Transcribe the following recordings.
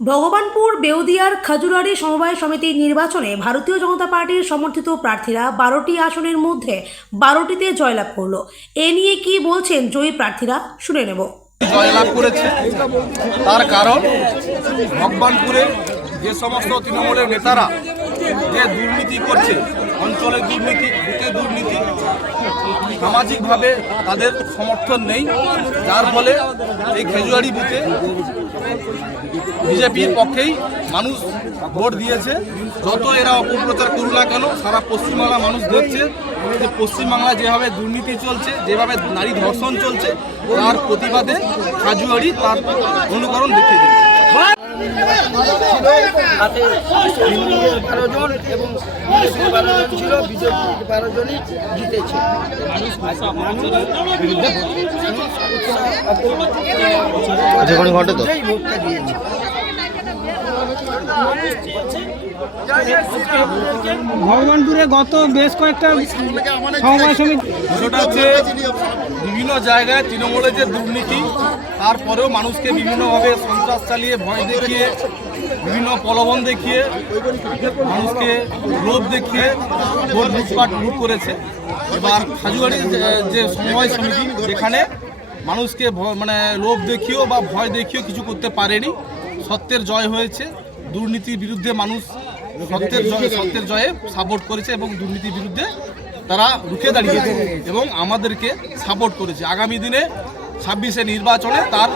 ভগবানপুর, বেউদিয়ার খাজুরারি সমবায় সমিতির নির্বাচনে ভারতীয় জনতা পার্টির সমর্থিত প্রার্থীরা বারোটি আসনের মধ্যে বারোটিতে জয়লাভ করল। এ নিয়ে কি বলছেন জয়ী প্রার্থীরা? শুনে নেব। জয়লাভ করেছে। তার কারণ, ভগবানপুরে যে সমস্ত তৃণমূলের নেতারা যে দুর্নীতি করছে, অঞ্চলের দুর্নীতি দুর্নীতি সামাজিকভাবে তাদের সমর্থন নেই, যার ফলে এই খেজুয়ারি বুথে বিজেপির পক্ষেই মানুষ ভোট দিয়েছে। যত এরা অপপ্রচার করুক না কেন, সারা পশ্চিমবাংলা মানুষ দেখছে যে পশ্চিমবাংলা যেভাবে দুর্নীতি চলছে, যেভাবে নারী ধর্ষণ চলছে, তার প্রতিবাদে খাজুয়ারি তার অনুকরণ দেখিয়ে দিচ্ছে তৃণমূলের বারো জন এবং বিজেপির বারো জন ছিল বিজেপির বারো জনই জিতেছে। যেখানে ঘটে তো? ভোটটা দিয়েছে ভগবানপুরে গত বেশ কয়েকটা সমবায় সমিতি বিভিন্ন জায়গায় তৃণমূলের যে দুর্নীতি, তারপরেও মানুষকে বিভিন্নভাবে সন্ত্রাস চালিয়ে, ভয় দেখিয়ে, বিভিন্ন প্রলোভন দেখিয়ে, মানুষকে লোভ দেখিয়ে ভোট লুটপাট লুট করেছে। এবার খাজুয়ারি যে- সমবায় সমিতি, যেখানে মানুষকে মানে লোভ দেখিয়েও বা ভয় দেখিয়েও কিছু করতে পারেনি, সত্যের জয় হয়েছে, দুর্নীতির বিরুদ্ধে মানুষ সত্যের জয় সত্যের জয়ে সাপোর্ট করেছে এবং দুর্নীতির বিরুদ্ধে তারা রুখে দাঁড়িয়েছে এবং আমাদেরকে সাপোর্ট করেছে আগামী দিনে ছাব্বিশে নির্বাচনে তার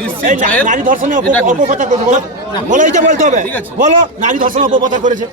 নিশ্চিত নারী ধর্ষণের এটা করেছে। বলো বলো বলতে হবে ঠিক আছে। বলো নারী ধর্ষণ অপপ্রচার করেছে